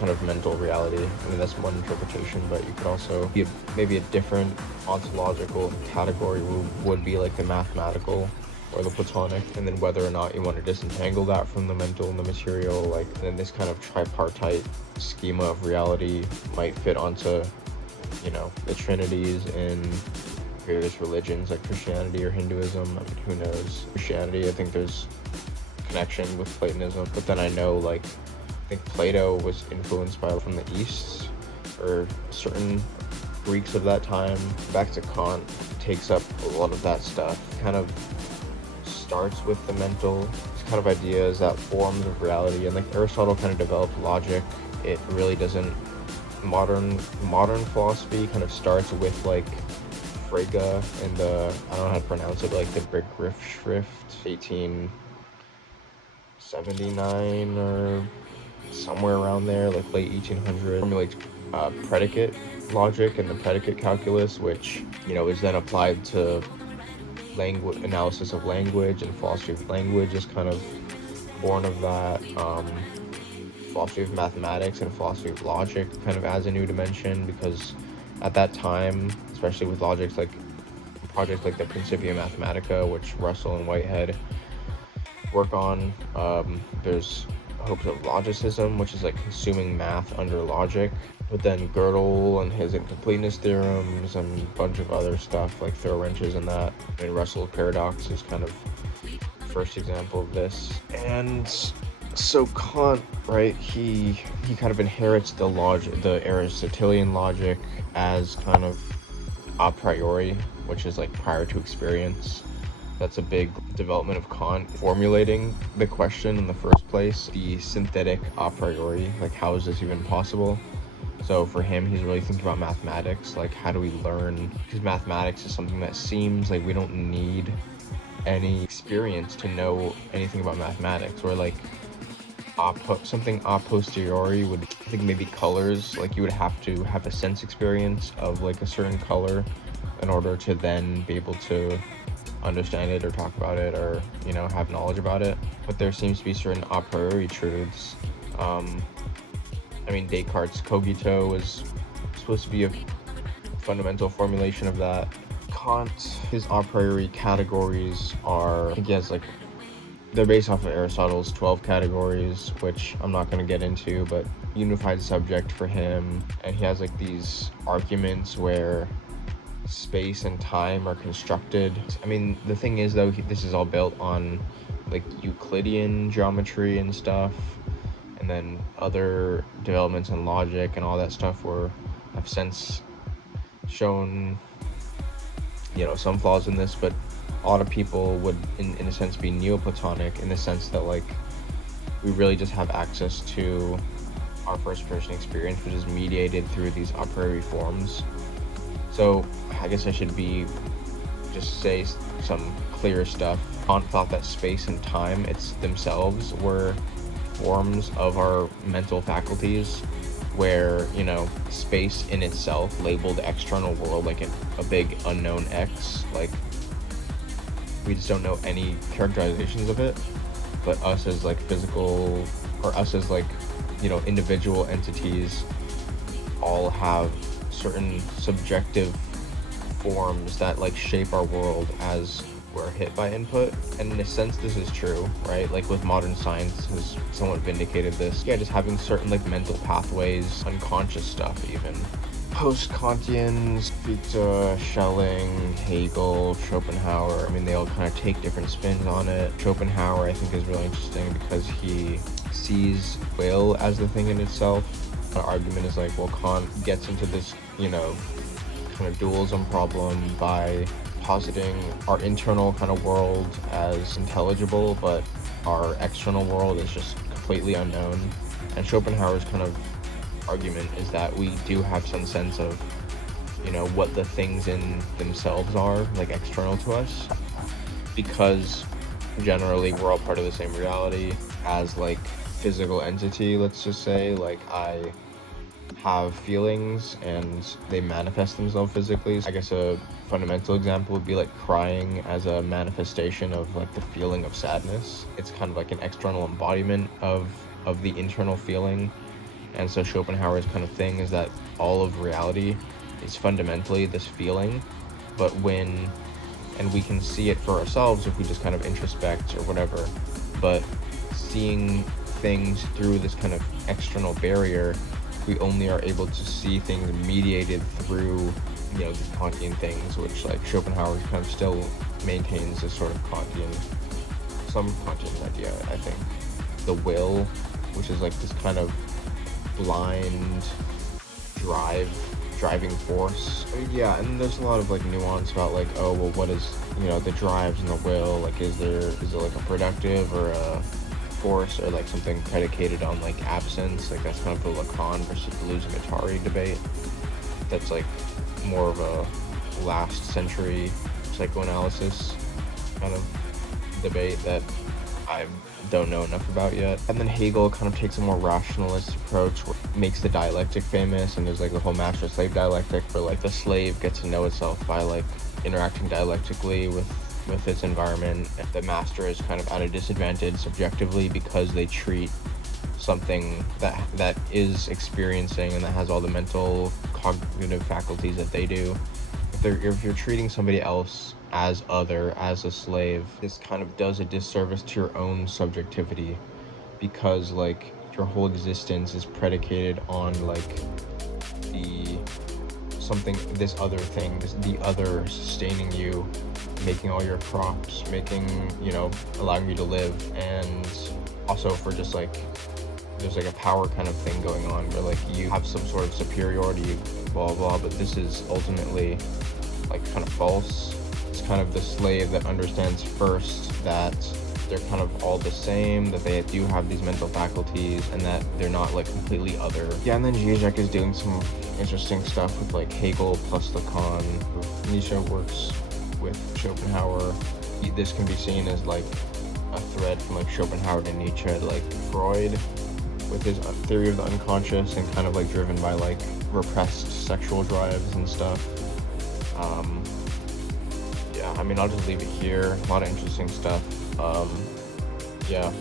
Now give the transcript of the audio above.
kind of mental reality. I mean, that's one interpretation, but you could also be maybe a different ontological category would be like the mathematical or the platonic, and then whether or not you want to disentangle that from the mental and the material, like, then this kind of tripartite schema of reality might fit onto, you know, the trinities in various religions like Christianity or Hinduism. I mean, who knows? Christianity, I think there's connection with Platonism, but then I know, like, I think Plato was influenced by from the East, or certain Greeks of that time. Back to Kant takes up a lot of that stuff, kind of starts with the mental kind of ideas, that forms of reality, and like Aristotle kind of developed logic. It really doesn't. Modern philosophy kind of starts with like Frege and the, I don't know how to pronounce it, but like the Begriffsschrift, 1879 or somewhere around there, like late 1800s, formulates predicate logic and the predicate calculus, which, you know, is then applied to language analysis of language, and philosophy of language is kind of born of that. Philosophy of mathematics and philosophy of logic kind of adds a new dimension, because at that time, especially with projects like the Principia Mathematica, which Russell and Whitehead work on, there's hopes of logicism, which is like consuming math under logic. But then Gödel and his incompleteness theorems and a bunch of other stuff like throw wrenches in that. I mean, Russell's paradox is kind of the first example of this. And so Kant, right, he kind of inherits the Aristotelian logic as kind of a priori, which is like prior to experience. That's a big development of Kant, formulating the question in the first place, the synthetic a priori, like how is this even possible? So for him, he's really thinking about mathematics, like how do we learn, because mathematics is something that seems like we don't need any experience to know anything about mathematics, or like something a posteriori would, I think maybe colors, like you would have to have a sense experience of like a certain color in order to then be able to understand it or talk about it, or, you know, have knowledge about it. But there seems to be certain a priori truths. I mean, Descartes' cogito is supposed to be a fundamental formulation of that. Kant, his a priori categories are, I think he has like, they're based off of Aristotle's 12 categories, which I'm not going to get into, but unified subject for him. And he has like these arguments where space and time are constructed. I mean, the thing is though, this is all built on like Euclidean geometry and stuff, and then other developments in logic and all that stuff have since shown, you know, some flaws in this, but a lot of people would in a sense be Neoplatonic, in the sense that like we really just have access to our first person experience, which is mediated through these a priori forms. So I guess I should just say some clear stuff. Kant thought that space and time themselves were forms of our mental faculties, where, you know, space in itself, labeled external world, like a big unknown X, like we just don't know any characterizations of it, but us as like physical, or us as like, you know, individual entities, all have certain subjective forms that like shape our world as we're hit by input. And in a sense this is true, right? Like with modern science has somewhat vindicated this. Yeah, just having certain like mental pathways, unconscious stuff even. Post-Kantians, Fichte, Schelling, Hegel, Schopenhauer, I mean, they all kind of take different spins on it. Schopenhauer, I think, is really interesting because he sees will as the thing in itself. The argument is like, well, Kant gets into this, you know, kind of dualism problem by positing our internal kind of world as intelligible, but our external world is just completely unknown. And Schopenhauer's kind of argument is that we do have some sense of, you know, what the things in themselves are, like external to us, because generally we're all part of the same reality as like physical entity. Let's just say like I have feelings and they manifest themselves physically. I guess a fundamental example would be like crying as a manifestation of like the feeling of sadness. It's kind of like an external embodiment of the internal feeling. And so Schopenhauer's kind of thing is that all of reality is fundamentally this feeling, but and we can see it for ourselves if we just kind of introspect or whatever, but seeing things through this kind of external barrier, we only are able to see things mediated through, these Kantian things, which like Schopenhauer kind of still maintains this sort of some Kantian idea, I think. The will, which is like this kind of blind driving force. Yeah, and there's a lot of like nuance about like, oh well, what is, the drives and the will, like is it like a productive or a force, or like something predicated on like absence? Like that's kind of the Lacan versus the losing Atari debate. That's like more of a last century psychoanalysis kind of debate that I don't know enough about yet. And then Hegel kind of takes a more rationalist approach, makes the dialectic famous, and there's like the whole master-slave dialectic where like the slave gets to know itself by like interacting dialectically with its environment. The master is kind of at a disadvantage subjectively because they treat something that is experiencing and that has all the mental cognitive faculties that they do. If you're treating somebody else as other, as a slave, this kind of does a disservice to your own subjectivity, because like your whole existence is predicated on like this other thing, the other sustaining you, making all your crops, allowing you to live. And also for just like, there's like a power kind of thing going on where like you have some sort of superiority, blah blah, but this is ultimately like kind of false. It's kind of the slave that understands first that they're kind of all the same, that they do have these mental faculties, and that they're not like completely other. Yeah, and then Zizek is doing some interesting stuff with like Hegel plus Lacan. Nietzsche works with Schopenhauer. This can be seen as like a thread from like Schopenhauer to Nietzsche to like Freud, with his theory of the unconscious, and kind of like driven by like repressed sexual drives and stuff. Yeah, I mean, I'll just leave it here. A lot of interesting stuff. Yeah.